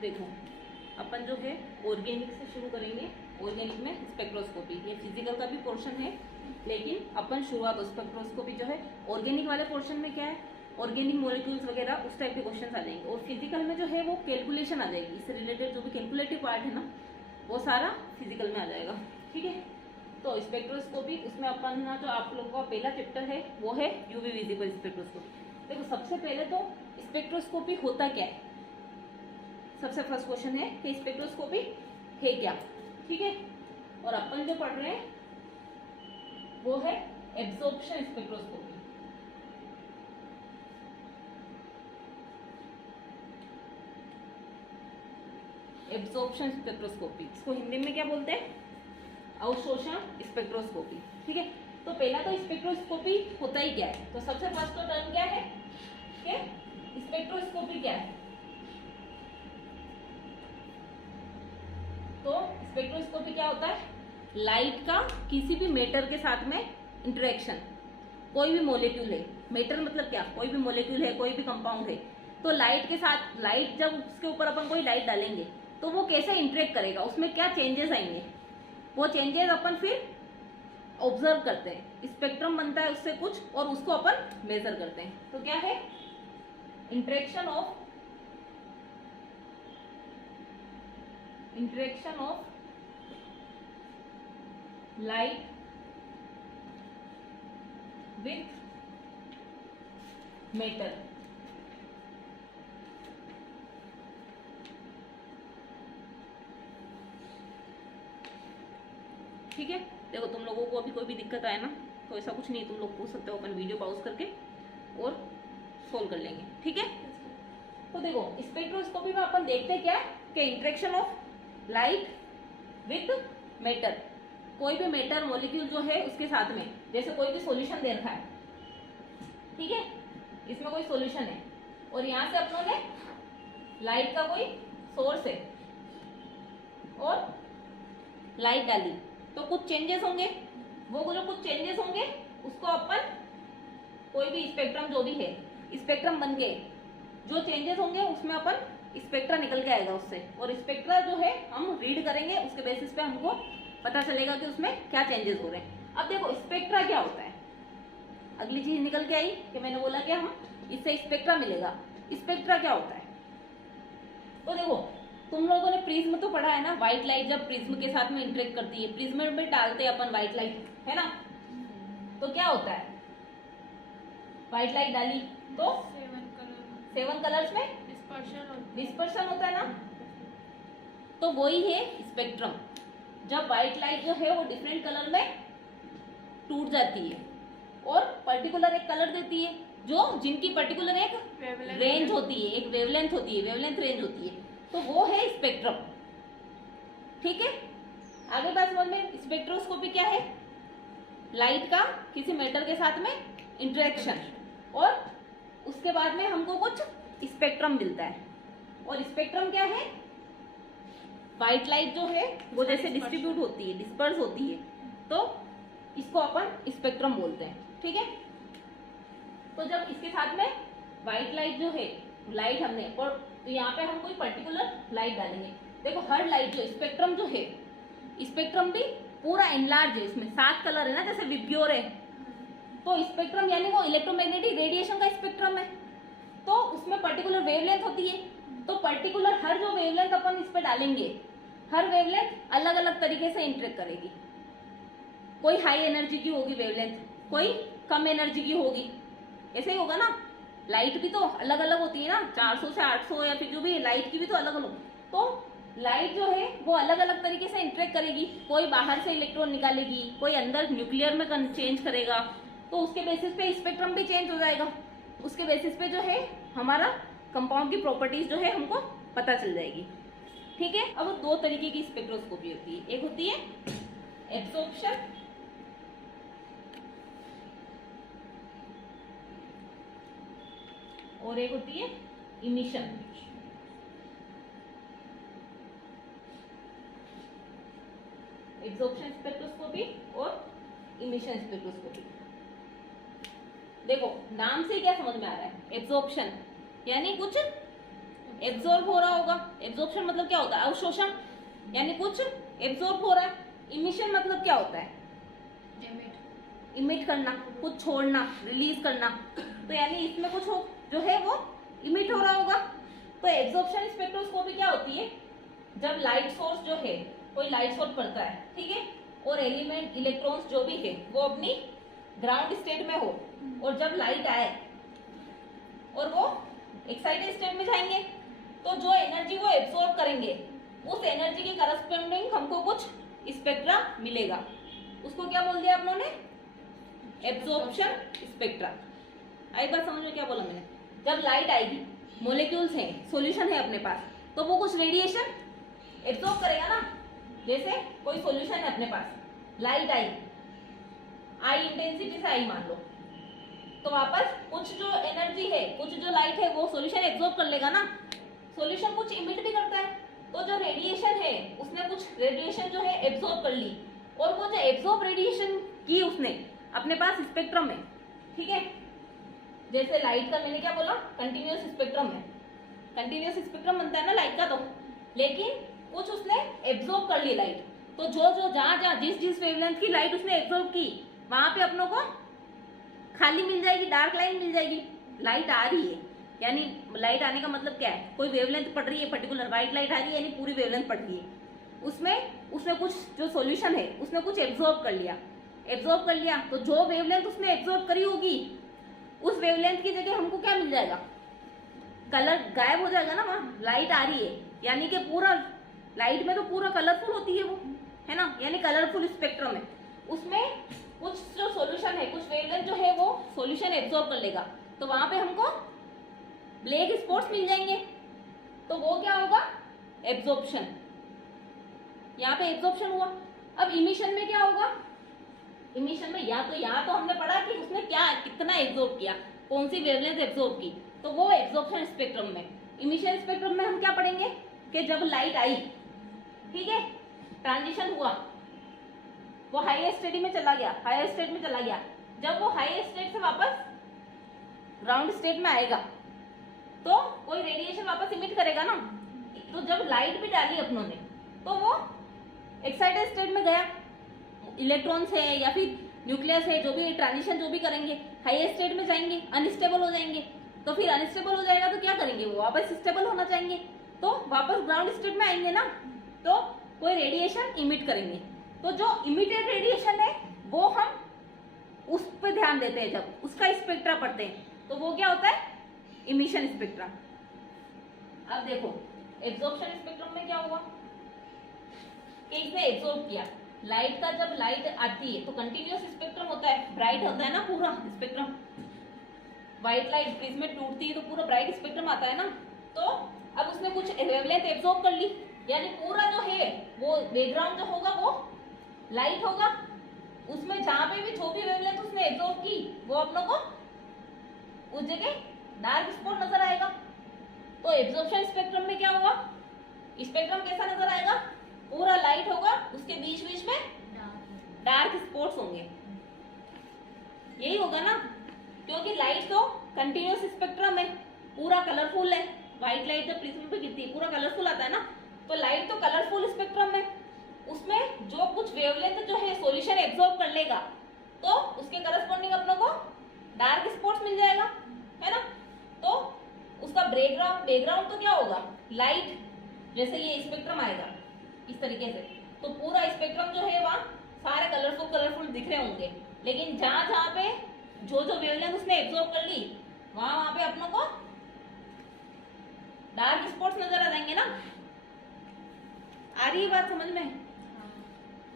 देखो अपन जो है ऑर्गेनिक से शुरू करेंगे। ऑर्गेनिक में स्पेक्ट्रोस्कोपी, ये फिजिकल का भी पोर्शन है, लेकिन अपन शुरुआत स्पेक्ट्रोस्कोपी जो है ऑर्गेनिक वाले पोर्शन में क्या है, ऑर्गेनिक मॉलिक्यूल्स वगैरह उस टाइप के क्वेश्चन आ जाएंगे। और फिजिकल में जो है वो कैलकुलेशन आ जाएगी, इससे रिलेटेड जो भी कैलकुलेटिव पार्ट है ना वो सारा फिजिकल में आ जाएगा। ठीक है, तो स्पेक्ट्रोस्कोपी उसमें अपन ना जो आप लोगों का पहला चैप्टर है वो है यूवी विजिबल स्पेक्ट्रोस्कोपी। देखो सबसे पहले तो स्पेक्ट्रोस्कोपी होता क्या है, सबसे फर्स्ट क्वेश्चन है कि स्पेक्ट्रोस्कोपी है क्या। ठीक है, और अपन जो पढ़ रहे हैं वो है एब्जॉर्प्शन स्पेक्ट्रोस्कोपी। एब्जॉर्प्शन स्पेक्ट्रोस्कोपी, इसको हिंदी में क्या बोलते हैं, अवशोषण स्पेक्ट्रोस्कोपी। ठीक है, तो पहला तो स्पेक्ट्रोस्कोपी होता ही क्या है, तो सबसे फर्स्ट तो टर्म क्या है कि स्पेक्ट्रोस्कोपी क्या है। तो स्पेक्ट्रोस्कोपी क्या होता है, लाइट का किसी भी मेटर के साथ में इंटरेक्शन। कोई भी मॉलिक्यूल है, मेटर मतलब क्या, कोई भी मॉलिक्यूल है, कोई भी कंपाउंड है, तो लाइट के साथ, लाइट जब उसके ऊपर अपन कोई लाइट डालेंगे तो वो कैसे इंटरेक्ट करेगा, उसमें क्या चेंजेस आएंगे, वो चेंजेस अपन फिर ऑब्जर्व करते हैं, स्पेक्ट्रम बनता है उससे कुछ, और उसको अपन मेजर करते हैं। तो क्या है, interaction of light with matter. ठीक है, देखो तुम लोगों को अभी कोई भी दिक्कत आए ना तो ऐसा कुछ नहीं, तुम लोग पूछ सकते हो, अपन वीडियो पॉज करके और सोल्व कर लेंगे। ठीक है, तो देखो स्पेक्ट्रोस्कोपी में अपन देखते हैं क्या कि interaction of light with matter. कोई भी मेटर मॉलिक्यूल जो है उसके साथ में, जैसे कोई भी सॉल्यूशन दे रखा है, ठीक है, इसमें कोई सॉल्यूशन है और यहां से अपनों ने लाइट का कोई सोर्स है और लाइट डाली, तो कुछ चेंजेस होंगे। वो जो कुछ चेंजेस होंगे उसको अपन कोई भी स्पेक्ट्रम जो भी है, स्पेक्ट्रम बन के जो चेंजेस होंगे उसमें अपन स्पेक्ट्रा निकल के आएगा उससे, और स्पेक्ट्रा जो है हम रीड करेंगे, उसके बेसिस पे हमको पता चलेगा कि उसमें क्या चेंजेस हो रहे हैं। अब देखो स्पेक्ट्रा क्या होता है, अगली चीज निकल के आई कि मैंने बोला कि हम इससे स्पेक्ट्रा मिलेगा। स्पेक्ट्रा क्या होता है, तो देखो तुम लोगों ने प्रिज्म तो पढ़ा है ना, व्हाइट लाइट जब प्रिज्म के साथ में इंटरेक्ट करती है, प्रिज्म में डालते हैं अपन व्हाइट लाइट, है ना, तो क्या होता है, व्हाइट लाइट डाली तो 7 कलर्स में डिस्पर्शन होता है ना, तो वही है स्पेक्ट्रम। जब व्हाइट लाइट जो है वो डिफरेंट कलर में टूट जाती है और पर्टिकुलर एक कलर देती है, जो जिनकी पर्टिकुलर एक रेंज होती है, एक वेवलेंथ होती है, वेवलेंथ रेंज होती है, तो वो है स्पेक्ट्रम। ठीक है, आगे बात समझ में। स्पेक्ट्रोस्कोपी क्या है, लाइट का किसी मेटर के साथ में इंटरेक्शन और उसके बाद में हमको कुछ स्पेक्ट्रम मिलता है। और स्पेक्ट्रम क्या है, व्हाइट लाइट जो है वो जैसे डिस्ट्रीब्यूट होती है, डिस्पर्स होती है, तो इसको अपन स्पेक्ट्रम बोलते हैं। ठीक है, तो जब इसके साथ में व्हाइट लाइट जो है, लाइट हमने, और तो यहाँ पे हम कोई पर्टिकुलर लाइट डालेंगे। देखो हर लाइट जो स्पेक्ट्रम जो है, स्पेक्ट्रम भी पूरा एनलार्ज है, इसमें 7 कलर है ना, जैसे विब्ग्योर है, तो स्पेक्ट्रम यानी वो इलेक्ट्रोमैग्नेटिक रेडिएशन का स्पेक्ट्रम है, तो उसमें पर्टिकुलर वेवलेंथ होती है, तो पर्टिकुलर हर जो वेवलेंथ अपन इस पे डालेंगे, हर वेवलेंथ अलग अलग तरीके से इंटरेक्ट करेगी। कोई हाई एनर्जी की होगी वेवलेंथ, कोई कम एनर्जी की होगी, ऐसे ही होगा ना। लाइट भी तो अलग अलग होती है ना, 400 से 800 या फिर जो भी लाइट की भी तो अलग अलग, तो लाइट जो है वो अलग अलग तरीके से इंटरेक्ट करेगी। कोई बाहर से इलेक्ट्रॉन निकालेगी, कोई अंदर न्यूक्लियर में चेंज करेगा, तो उसके बेसिस पे स्पेक्ट्रम भी चेंज हो जाएगा। उसके बेसिस पे जो है हमारा कंपाउंड की प्रॉपर्टीज जो है हमको पता चल जाएगी। ठीक है, अब 2 तरीके की स्पेक्ट्रोस्कोपी होती है, एक होती है एब्सॉर्प्शन और एक होती है इमिशन। एब्सॉर्प्शन स्पेक्ट्रोस्कोपी और इमिशन स्पेक्ट्रोस्कोपी। देखो नाम से क्या समझ में आ रहा है, एब्सॉर्प्शन यानी कुछ एब्जॉर्ब हो रहा होगा। एब्जॉर्प्शन मतलब क्या होता है? अवशोषण, यानी कुछ एब्जॉर्ब हो रहा है। इमिशन मतलब क्या होता है? इमिट करना, कुछ छोड़ना, रिलीज करना। तो यानी इसमें कुछ जो है वो इमिट हो रहा होगा। तो एब्जॉर्प्शन स्पेक्ट्रोस्कोपी क्या होती है? जब लाइट सोर्स जो है, कोई लाइट सोर्स पड़ता है, ठीक है, और एलिमेंट इलेक्ट्रॉन्स जो भी है वो अपनी ग्राउंड स्टेट में हो, और जब लाइट आए और वो एक्साइटेड स्टेट में जाएंगे, तो जो एनर्जी वो एब्सॉर्ब करेंगे, उस एनर्जी के करस्पॉन्डिंग हमको कुछ स्पेक्ट्रा मिलेगा। उसको क्या बोल दिया आप लोगों ने? Absorption spectra. एक बार समझ में क्या बोला मैंने? जब लाइट आएगी, मोलिक्यूल्स हैं, सॉल्यूशन है अपने पास, तो वो कुछ रेडिएशन एब्जॉर्ब करेगा ना। जैसे कोई सॉल्यूशन है अपने पास, लाइट आई, आई इंटेंसिटी से आई मान लो, तो वापस कुछ जो एनर्जी है, कुछ जो लाइट है, वो सॉल्यूशन एब्जॉर्ब कर लेगा ना। सॉल्यूशन कुछ इमिट भी करता है, तो जो रेडिएशन है उसने कुछ रेडिएशन जो है एब्जॉर्ब कर ली, और वो जो एब्जॉर्ब रेडिएशन की उसने अपने पास स्पेक्ट्रम में, ठीक है, जैसे लाइट का मैंने क्या बोला? कंटिन्यूअस स्पेक्ट्रम में, कंटिन्यूअस स्पेक्ट्रम बनता है ना लाइट का, तो लेकिन कुछ उसने एब्जॉर्ब कर ली लाइट, तो जो जो जहां जिस वेवलेंथ की लाइट उसने एब्जॉर्ब की, वहां पे अपनों को खाली मिल जाएगी, डार्क लाइन मिल जाएगी। लाइट आ रही है, यानी लाइट आने का मतलब क्या है? कोई वेवलेंथ पड़ रही है पर्टिकुलर, व्हाइट लाइट आ रही है, यानी पूरी वेवलेंथ पड़ रही है, उसमें कुछ जो सॉल्यूशन है उसने कुछ एब्जॉर्ब कर लिया। एब्जॉर्ब कर लिया तो जो वेवलेंथ उसने एब्जॉर्ब करी होगी, उस वेवलेंथ की जगह हमको क्या मिल जाएगा? कलर गायब हो जाएगा ना। वहां लाइट आ रही है, यानी कि पूरा लाइट में तो पूरा कलरफुल होती है वो, है ना, यानी कलरफुल स्पेक्ट्रम है। उसमें कुछ जो सॉल्यूशन है, कुछ वेवलेंथ जो है वो सॉल्यूशन एब्जॉर्ब कर लेगा, तो वहां पे हमको ब्लैक स्पॉट्स मिल जाएंगे। तो वो क्या होगा? एब्जॉर्प्शन। यहाँ पे एब्जॉर्प्शन हुआ। अब इमिशन में क्या होगा? इमिशन में यहाँ तो हमने पढ़ा कि उसने क्या कितना एब्जॉर्ब किया, कौन सी वेवलेंथ एब्जॉर्ब की, तो वो एब्जॉर्प्शन स्पेक्ट्रम में। इमिशन स्पेक्ट्रम में हम क्या पढ़ेंगे कि जब लाइट आई, ठीक है, ट्रांजिशन हुआ, वो हाईएस्ट स्टेट में चला गया, हाईएस्ट स्टेट में चला गया, जब वो हाईएस्ट स्टेट से वापस ग्राउंड स्टेट में आएगा, तो कोई रेडिएशन वापस इमिट करेगा ना। तो जब लाइट भी डाली अपनों ने, तो वो एक्साइटेड स्टेट में गया, इलेक्ट्रॉन्स है या फिर न्यूक्लियस है, जो भी ट्रांजिशन जो भी करेंगे, हाईएस्ट स्टेट में जाएंगे, अनस्टेबल हो जाएंगे। तो फिर अनस्टेबल हो जाएगा तो क्या करेंगे? वो वापस स्टेबल होना चाहेंगे, तो वापस ग्राउंड स्टेट में आएंगे ना, तो कोई रेडिएशन इमिट करेंगे। तो जो इमिटेड रेडिएशन है वो हम उस पर ध्यान देते हैं, जब उसका स्पेक्ट्रा पढ़ते हैं, तो वो क्या होता है? Emission spectra. अब देखो एब्जॉर्प्शन स्पेक्ट्रम में क्या हुआ कि इसने एब्जॉर्ब किया लाइट का। जब लाइट आती है तो कंटिन्यूअस स्पेक्ट्रम होता है, ब्राइट होता है ना पूरा स्पेक्ट्रम। व्हाइट लाइट प्रिज्म में टूटती है तो पूरा ब्राइट स्पेक्ट्रम आता है ना। तो अब उसने कुछ वेवलेंथ एब्जॉर्ब कर ली, यानी पूरा जो है वो बैकग्राउंड जो होगा वो लाइट होगा, उसमें जहां पे भी जो भी वेवलेंथ उसने एब्जॉर्ब की वो अपनों को उस जगह डार्क स्पॉट नजर आएगा। तो एब्जॉर्प्शन स्पेक्ट्रम में क्या होगा? स्पेक्ट्रम कैसा नजर आएगा? पूरा लाइट होगा, उसके बीच बीच में डार्क स्पॉट्स होंगे। यही होगा ना, क्योंकि लाइट तो कंटिन्यूअस स्पेक्ट्रम है, पूरा कलरफुल है। व्हाइट लाइट जब प्रिज्म पे गिरती है पूरा कलरफुल आता है ना, तो लाइट तो कलरफुल स्पेक्ट्रम है, उसमें जो कुछ वेवलेंथ जो है सॉल्यूशन एब्जॉर्ब कर लेगा, तो उसके करस्पॉन्डिंग अपनों को डार्क स्पॉट्स मिल जाएगा, है ना। तो उसका बैकग्राउंड तो क्या होगा? लाइट। जैसे ये स्पेक्ट्रम आएगा इस तरीके से, तो पूरा स्पेक्ट्रम जो है वहाँ सारे कलरफुल दिख रहे होंगे, लेकिन जहां पे जो वेवलेंथ उसने एब्जॉर्ब कर ली, वहां पे अपनों को डार्क स्पॉट्स नजर आ जाएंगे ना। आ रही है बात समझ में?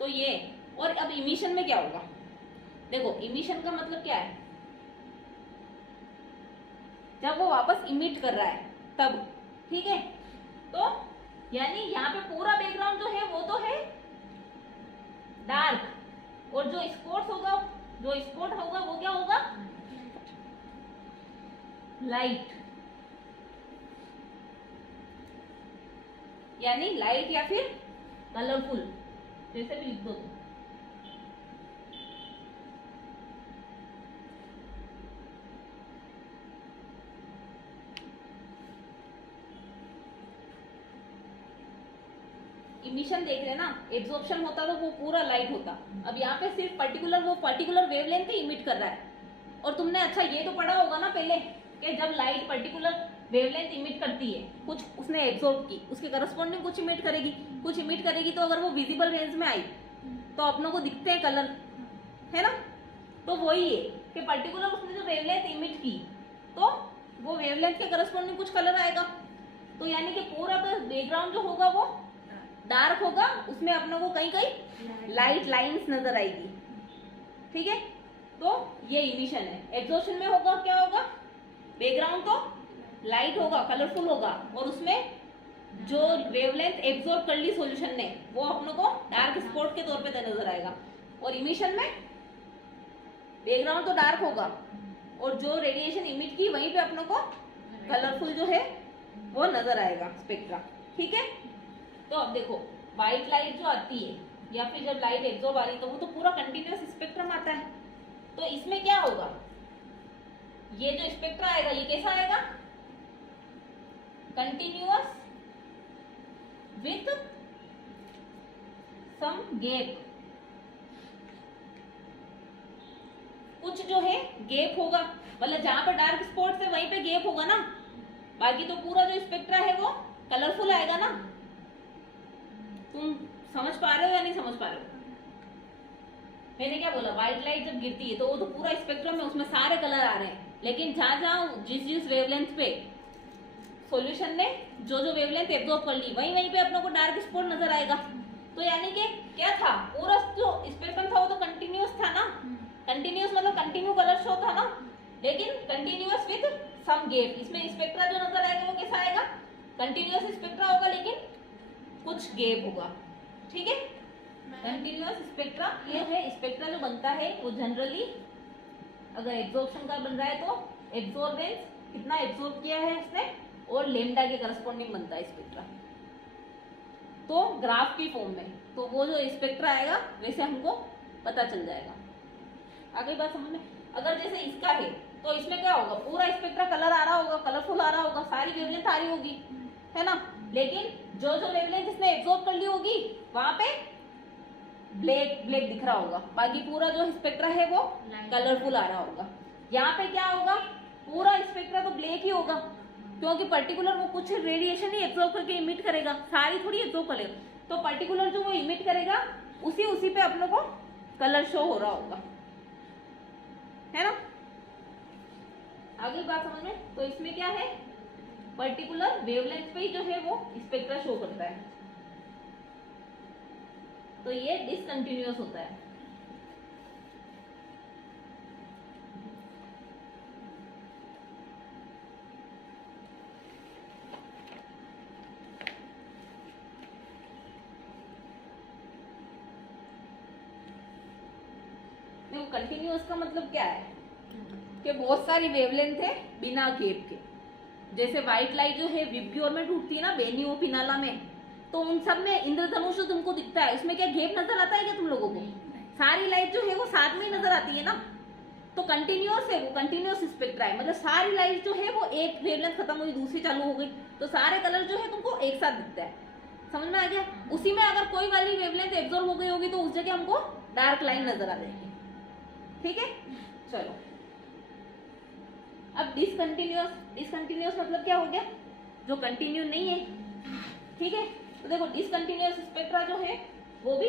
तो ये, और अब इमिशन में क्या होगा? देखो इमिशन का मतलब क्या है? जब वो वापस इमिट कर रहा है तब, ठीक है। तो यानी यहाँ पे पूरा बैकग्राउंड जो है वो तो है डार्क, और जो स्पॉट होगा वो क्या होगा? लाइट। यानी लाइट या फिर कलरफुल, जैसे भी लिख दो तुम। इमिशन देख रहे हैं ना, एब्जॉर्प्शन होता तो वो पूरा लाइट होता। अब यहाँ पे सिर्फ पर्टिकुलर वेवलेंथ ही इमिट कर रहा है। और तुमने अच्छा ये तो पढ़ा होगा ना पहले कि जब लाइट पर्टिकुलर वेवलेंथ इमिट करती है, कुछ उसने एब्जॉर्ब की, उसके करस्पॉन्डिंग कुछ इमिट करेगी, तो अगर वो विजिबल रेंज में आई तो अपनों को दिखते हैं कलर, है ना। तो वही है कि पर्टिकुलर उसने जो वेवलेंथ इमिट की तो वो वेवलेंथ के करस्पॉन्डिंग कुछ कलर आएगा। तो यानी कि पूरा बैकग्राउंड जो होगा वो डार्क होगा, उसमें अपनों को कहीं कहीं लाइट लाइंस नजर आएगी, ठीक है। तो ये इमिशन है। एब्जॉर्प्शन में होगा क्या होगा, बैकग्राउंड तो लाइट होगा, कलरफुल होगा, और उसमें जो वेवलेंथ एब्जॉर्ब कर ली सॉल्यूशन ने वो अपनों को डार्क स्पॉट के तौर पे नजर आएगा। और इमिशन में बैकग्राउंड तो डार्क होगा और जो रेडिएशन इमिट की वहीं पे अपनों को कलरफुल जो है वो नजर आएगा स्पेक्ट्रा, ठीक है। तो अब देखो व्हाइट लाइट जो आती है या फिर जब लाइट एब्जॉर्ब आ रही है तो वो तो पूरा कंटिन्यूअस स्पेक्ट्रम आता है। तो इसमें क्या होगा, ये जो स्पेक्ट्रा आएगा ये कैसा आएगा, कंटिन्यूअस विथ सम गैप। कुछ जो है गैप होगा, मतलब जहां पर डार्क स्पॉट्स है वहीं पे गैप होगा ना, बाकी तो पूरा जो स्पेक्ट्रा है वो कलरफुल आएगा ना। तुम समझ पा रहे हो या नहीं समझ पा रहे हो? मैंने क्या बोला, व्हाइट लाइट जब गिरती है तो वो तो पूरा स्पेक्ट्रम है, उसमें सारे कलर आ रहे हैं, लेकिन जहां जहां जिस वेवलेंथ पे सॉल्यूशन ने जो वेवलेंथ एब्जॉर्ब कर ली वहीं पे अपनों को डार्क स्पॉट नजर आएगा। तो यानी कि क्या था, पूरा जो स्पेक्ट्रम था वो तो कंटिन्यूअस था ना, कंटिन्यूअस मतलब कंटिन्यू कलर शो था ना, लेकिन कंटिन्यूअस विद सम गैप। इसमें स्पेक्ट्रा जो नजर आएगा वो कैसा आएगा, कंटिन्यूअस स्पेक्ट्रा होगा लेकिन कुछ गैप होगा, ठीक है। कंटिन्यूअस स्पेक्ट्रा ये है, स्पेक्ट्रा जो बनता है वो जनरली अगर एब्जॉर्प्शन का बन रहा है तो एब्जॉर्बेंस कितना एब्जॉर्ब किया है उसने और लेमडा के करस्पॉन्डिंग बनता है स्पेक्ट्रा, तो ग्राफ की फॉर्म में। तो वो जो स्पेक्ट्रा आएगा वैसे हमको पता चल जाएगा। आगे बात समझ में। अगर जैसे इसका है तो इसमें क्या होगा, पूरा स्पेक्ट्रा कलर आ रहा होगा, कलरफुल आ रहा होगा, सारी वेवलेंथ आ रही होगी, है ना। लेकिन जो वेवलेंथ इसने एब्जॉर्ब कर ली होगी वहां पे ब्लैक दिख रहा होगा, बाकी पूरा जो स्पेक्ट्रा है वो कलरफुल आ रहा होगा। यहाँ पे क्या होगा, पूरा स्पेक्ट्रा तो ब्लैक ही होगा, क्योंकि पर्टिकुलर वो कुछ रेडिएशन ही एब्जॉर्ब करके इमिट करेगा, सारी थोड़ी एब्जॉर्ब करेगा। तो पर्टिकुलर जो वो इमिट करेगा उसी पे अपनों को कलर शो हो रहा होगा, है ना। आगे बात समझ में। तो इसमें क्या है, पर्टिकुलर वेवलेंथ पे ही जो है वो स्पेक्ट्रा शो करता है, तो ये डिसकंटिन्यूअस होता है। देखो कंटिन्यूअस का मतलब क्या है कि बहुत सारी वेवलेंथ है बिना गैप के। जैसे व्हाइट लाइट जो है विबग्योर में टूटती है ना, बेनियो पिनाला में, तो उन सब में इंद्रधनुष जो तुमको दिखता है उसमें क्या गैप नजर आता है क्या तुम लोगों को? सारी लाइट जो है वो साथ में ही नजर आती है ना, तो कंटिन्यूअस है, वो कंटिन्यूअस स्पेक्ट्रा है, मतलब सारी लाइट जो है वो एक वेवलेंथ खत्म हुई दूसरी चालू हो गई, तो सारे कलर जो है तुमको एक साथ दिखता है। समझ में आ गया? उसी में अगर कोई वाली वेवलेंथ एब्जॉर्ब हो गई होगी तो उस जगह हमको डार्क लाइन नजर आ जाएगी, ठीक है। चलो अब डिसकंटिन्यूअस मतलब क्या हो गया, जो कंटिन्यू नहीं है, ठीक है। तो देखो डिसकंटिन्यूअस स्पेक्ट्रा जो है वो भी